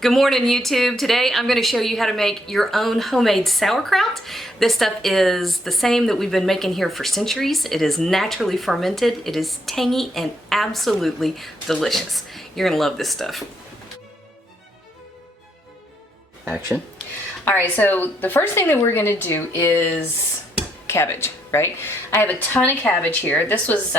Good morning, YouTube. Today I'm going to show you how to make your own homemade sauerkraut. This stuff is the same that we've been making here for centuries. It is naturally fermented, it is tangy, and absolutely delicious. You're going to love this stuff. Action. Alright, so the first thing that we're going to do is cabbage, right? I have a ton of cabbage here. This was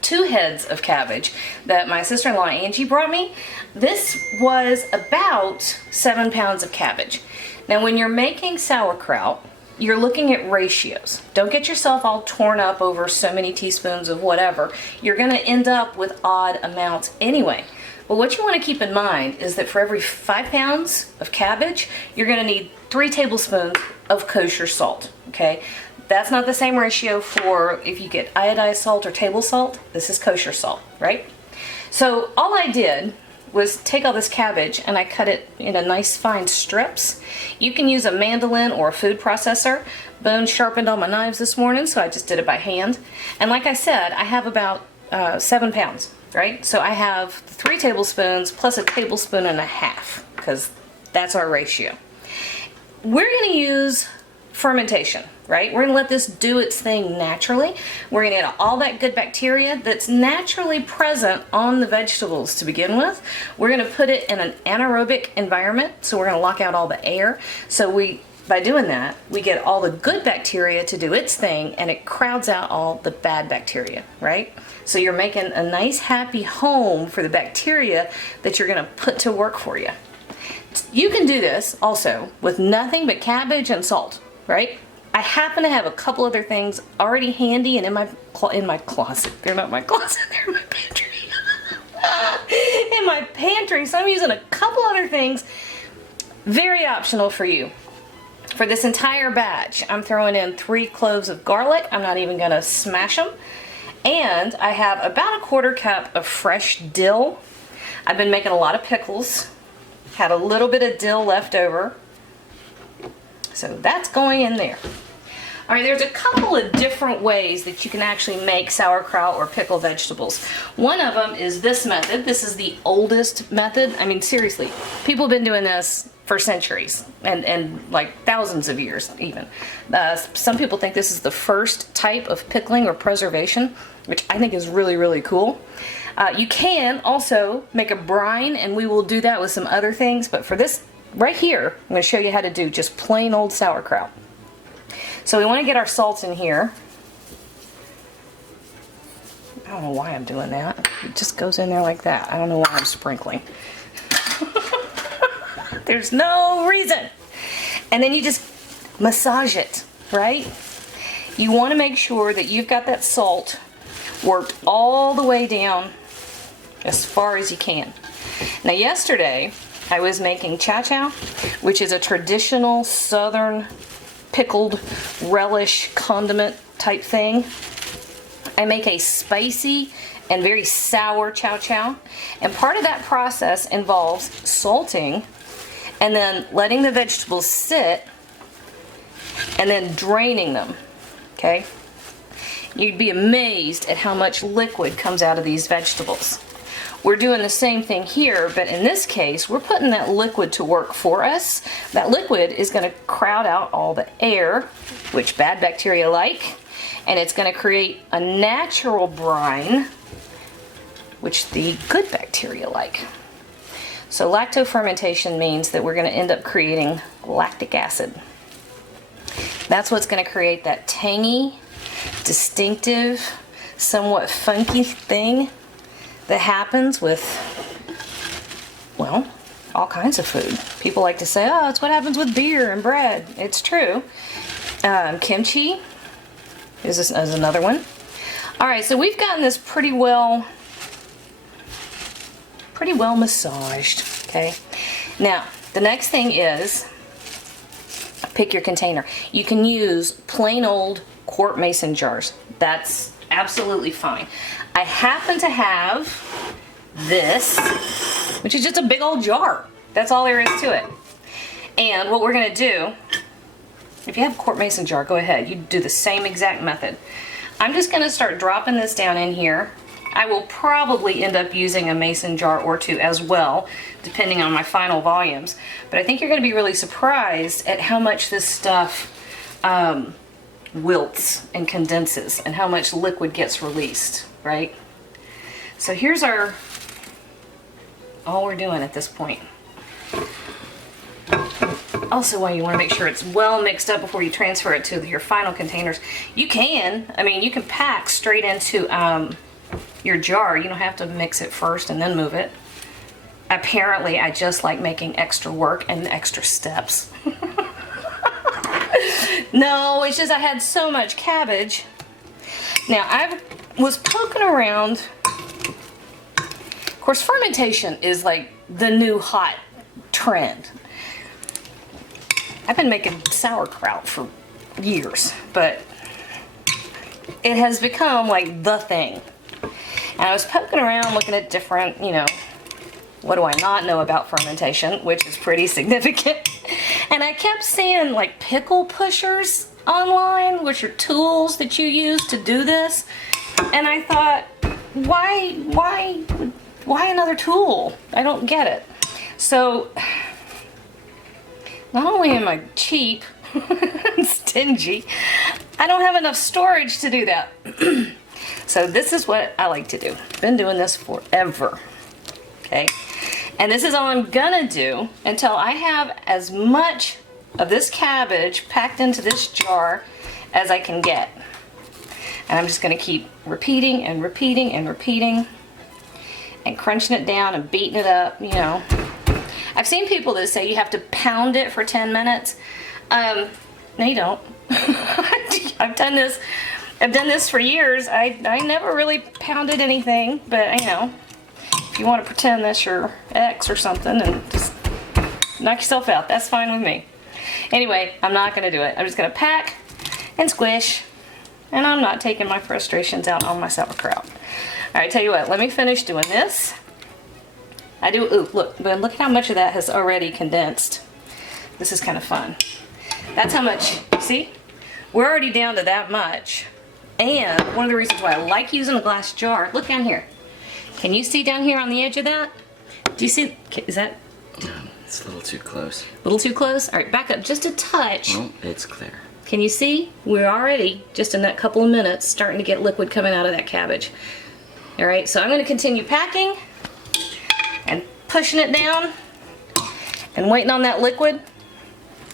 2 heads of cabbage that my sister-in-law Angie brought me. This was about 7 pounds of cabbage. Now when you're making sauerkraut, you're looking at ratios. Don't get yourself all torn up over so many teaspoons of whatever. You're going to end up with odd amounts anyway. But what you want to keep in mind is that for every 5 pounds of cabbage, you're going to need 3 tablespoons of kosher salt, okay? That's not the same ratio for if you get iodized salt or table salt. This is kosher salt, right? So all I did was take all this cabbage and I cut it into nice fine strips. You can use a mandolin or a food processor. Bone sharpened all my knives this morning, so I just did it by hand. And like I said, I have about 7 pounds, right? So I have 3 tablespoons plus a tablespoon and a half, because that's our ratio. We're going to use fermentation, right? We're going to let this do its thing naturally. We're going to get all that good bacteria that's naturally present on the vegetables to begin with. We're going to put it in an anaerobic environment, so we're going to lock out all the air. So by doing that, we get all the good bacteria to do its thing, and it crowds out all the bad bacteria, right? So you're making a nice happy home for the bacteria that you're going to put to work for you. You can do this also with nothing but cabbage and salt, right? I happen to have a couple other things already handy and in my closet. They're not my closet, they're in my pantry. In my pantry, so I'm using a couple other things. Very optional for you. For this entire batch, I'm throwing in 3 cloves of garlic. I'm not even gonna smash them. And I have about a 1/4 cup of fresh dill. I've been making a lot of pickles. Had a little bit of dill left over. So that's going in there. All right, there's a couple of different ways that you can actually make sauerkraut or pickle vegetables. One of them is this method. This is the oldest method. I mean, seriously, people have been doing this for centuries and like thousands of years even. Some people think this is the first type of pickling or preservation, which I think is really, really cool. You can also make a brine, and we will do that with some other things, but for this right here, I'm going to show you how to do just plain old sauerkraut. So we want to get our salt in here. I don't know why I'm doing that. It just goes in there like that. I don't know why I'm sprinkling. There's no reason. And then you just massage it, right? You want to make sure that you've got that salt worked all the way down as far as you can. Now yesterday, I was making chow-chow, which is a traditional southern pickled relish condiment type thing. I make a spicy and very sour chow-chow, and part of that process involves salting and then letting the vegetables sit and then draining them, okay? You'd be amazed at how much liquid comes out of these vegetables. We're doing the same thing here, but in this case, we're putting that liquid to work for us. That liquid is going to crowd out all the air, which bad bacteria like, and it's going to create a natural brine, which the good bacteria like. So lacto fermentation means that we're going to end up creating lactic acid. That's what's going to create that tangy, distinctive, somewhat funky thing that happens with, well, all kinds of food. People like to say, oh, it's what happens with beer and bread. It's true. Kimchi is another one. All right, so we've gotten this pretty well massaged, okay? Now, the next thing is pick your container. You can use plain old quart mason jars. That's absolutely fine. I happen to have this, which is just a big old jar. That's all there is to it. And what we're going to do, if you have a quart mason jar, go ahead. You do the same exact method. I'm just going to start dropping this down in here. I will probably end up using a mason jar or two as well, depending on my final volumes. But I think you're going to be really surprised at how much this stuff wilts and condenses and how much liquid gets released, right? So here's all we're doing at this point. Also, why you want to make sure it's well mixed up before you transfer it to your final containers. You can pack straight into your jar. You don't have to mix it first and then move it. Apparently, I just like making extra work and extra steps. No, it's just I had so much cabbage. Now, I was poking around. Of course, fermentation is like the new hot trend. I've been making sauerkraut for years, but it has become like the thing. And I was poking around looking at different, what do I not know about fermentation, which is pretty significant. And I kept seeing like pickle pushers online, which are tools that you use to do this. And I thought, why another tool? I don't get it. So, not only am I cheap and stingy, I don't have enough storage to do that. So this is what I like to do. Been doing this forever. Okay? And this is all I'm gonna do until I have as much of this cabbage packed into this jar as I can get. And I'm just gonna keep repeating and repeating and repeating and crunching it down and beating it up, I've seen people that say you have to pound it for 10 minutes. No, you don't. I've done this for years. I never really pounded anything, but if you want to pretend that's your ex or something and just knock yourself out, that's fine with me. Anyway, I'm not going to do it. I'm just going to pack and squish, and I'm not taking my frustrations out on my sauerkraut. All right, tell you what, let me finish doing this. Look at how much of that has already condensed. This is kind of fun. That's how much, see? We're already down to that much. And one of the reasons why I like using a glass jar, look down here. Can you see down here on the edge of that? Do you see, is that? It's a little too close. A little too close? All right, back up just a touch. Oh, it's clear. Can you see? We're already, just in that couple of minutes, starting to get liquid coming out of that cabbage. All right, so I'm gonna continue packing and pushing it down and waiting on that liquid,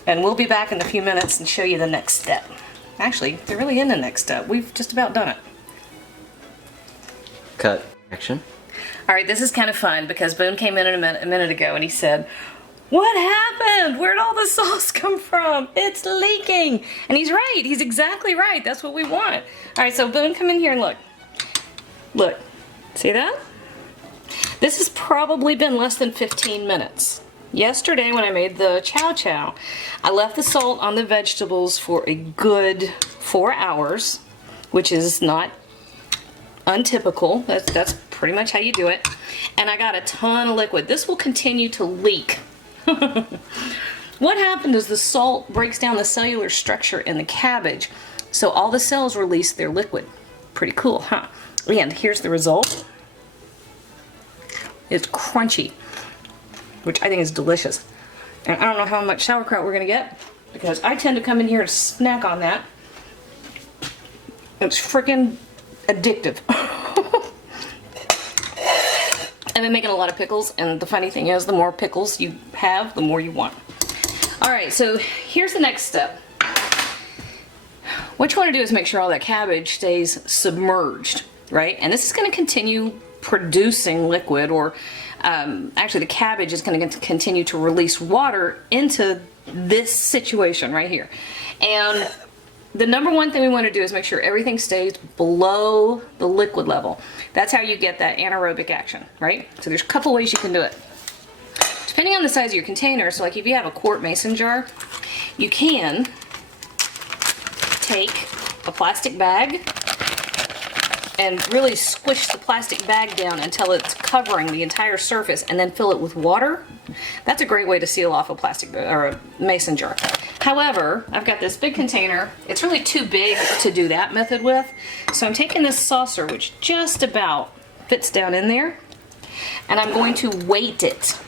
and we'll be back in a few minutes and show you the next step. Actually, they're really in the next step. We've just about done it. Cut. Action. All right, this is kind of fun because Boone came in a minute ago and he said, "What happened? Where'd all the sauce come from? It's leaking." And he's right. He's exactly right. That's what we want. All right, so Boone, come in here and look. Look. See that? This has probably been less than 15 minutes. Yesterday when I made the chow chow, I left the salt on the vegetables for a good 4 hours, which is not untypical. That's pretty much how you do it. And I got a ton of liquid. This will continue to leak. What happened is the salt breaks down the cellular structure in the cabbage, so all the cells release their liquid. Pretty cool, huh? And here's the result. It's crunchy, which I think is delicious. And I don't know how much sauerkraut we're gonna get because I tend to come in here and snack on that. It's freaking addictive. I've been making a lot of pickles, and the funny thing is, the more pickles you have, the more you want. All right, so here's the next step. What you want to do is make sure all that cabbage stays submerged, right? And this is going to continue producing liquid, or actually the cabbage is going to continue to release water into this situation right here. And the number one thing we want to do is make sure everything stays below the liquid level. That's how you get that anaerobic action, right? So there's a couple ways you can do it. Depending on the size of your container, so like if you have a quart mason jar, you can take a plastic bag and really squish the plastic bag down until it's covering the entire surface, and then fill it with water. That's a great way to seal off a plastic or a mason jar. However, I've got this big container. It's really too big to do that method with, so I'm taking this saucer, which just about fits down in there. And I'm going to weight it.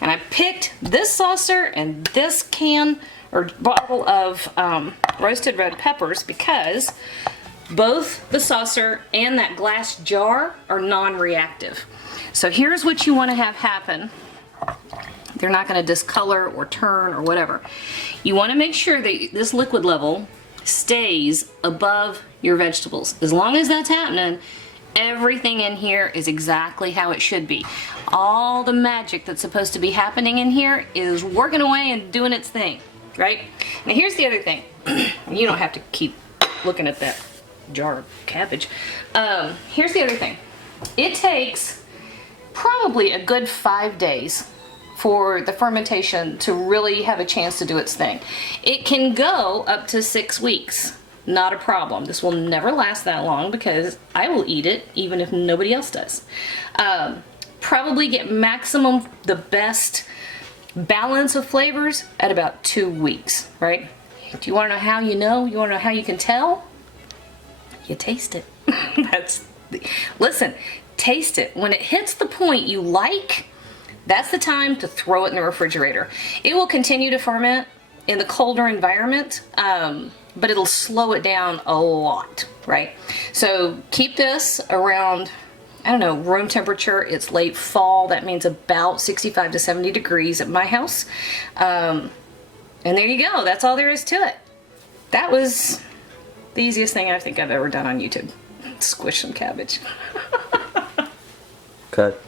And I picked this saucer and this can or bottle of roasted red peppers because both the saucer and that glass jar are non-reactive. So here's what you want to have happen. They're not going to discolor or turn or whatever. You want to make sure that this liquid level stays above your vegetables. As long as that's happening, everything in here is exactly how it should be. All the magic that's supposed to be happening in here is working away and doing its thing, right? Now here's the other thing. You don't have to keep looking at that jar of cabbage. Here's the other thing. It takes probably a good 5 days for the fermentation to really have a chance to do its thing. It can go up to 6 weeks. Not a problem. This will never last that long because I will eat it even if nobody else does. Probably get maximum, the best balance of flavors at about 2 weeks, right? Do you want to know how you know? You want to know how you can tell? You taste it. Listen, taste it. When it hits the point you like, that's the time to throw it in the refrigerator. It will continue to ferment in the colder environment, but it'll slow it down a lot, right? So keep this around, I don't know, room temperature. It's late fall. That means about 65 to 70 degrees at my house. And there you go. That's all there is to it. That was the easiest thing I think I've ever done on YouTube. Squish some cabbage. Cut.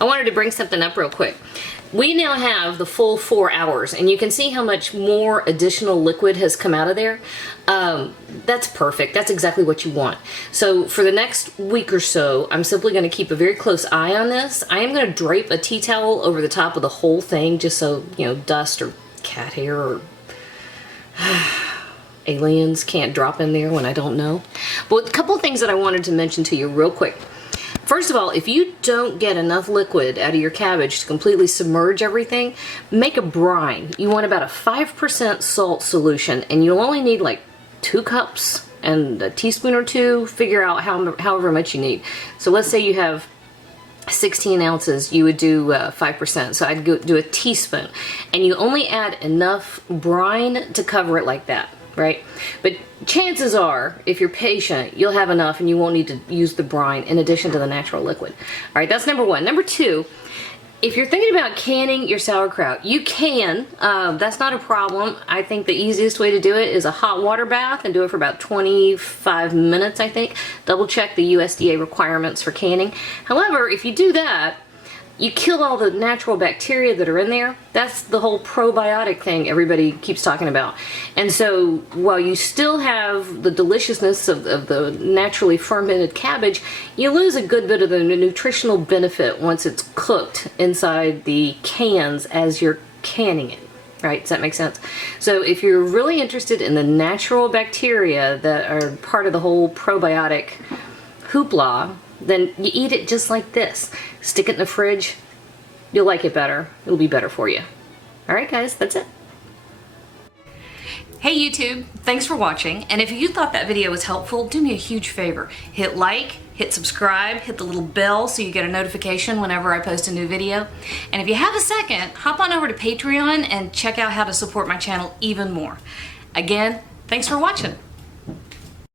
I wanted to bring something up real quick. We now have the full 4 hours, and you can see how much more additional liquid has come out of there. That's perfect. That's exactly what you want. So for the next week or so, I'm simply going to keep a very close eye on this. I am going to drape a tea towel over the top of the whole thing just so, you know, dust or cat hair or aliens can't drop in there when I don't know. But a couple of things that I wanted to mention to you real quick. First of all, if you don't get enough liquid out of your cabbage to completely submerge everything, make a brine. You want about a 5% salt solution, and you'll only need like 2 cups and a teaspoon or 2. Figure out however much you need. So let's say you have 16 ounces, you would do 5%. So I'd do a teaspoon, and you only add enough brine to cover it like that. Right? But chances are, if you're patient, you'll have enough and you won't need to use the brine in addition to the natural liquid. All right, that's number one. Number two, if you're thinking about canning your sauerkraut, you can. That's not a problem. I think the easiest way to do it is a hot water bath and do it for about 25 minutes, I think. Double check the USDA requirements for canning. However, if you do that, you kill all the natural bacteria that are in there. That's the whole probiotic thing everybody keeps talking about. And so while you still have the deliciousness of the naturally fermented cabbage, you lose a good bit of the nutritional benefit once it's cooked inside the cans as you're canning it. Right? Does that make sense? So if you're really interested in the natural bacteria that are part of the whole probiotic hoopla, then you eat it just like this. Stick it in the fridge. You'll like it better. It'll be better for you. All right, guys, that's it. Hey YouTube, thanks for watching. And if you thought that video was helpful, do me a huge favor. Hit like, hit subscribe, hit the little bell so you get a notification whenever I post a new video. And if you have a second, hop on over to Patreon and check out how to support my channel even more. Again, thanks for watching.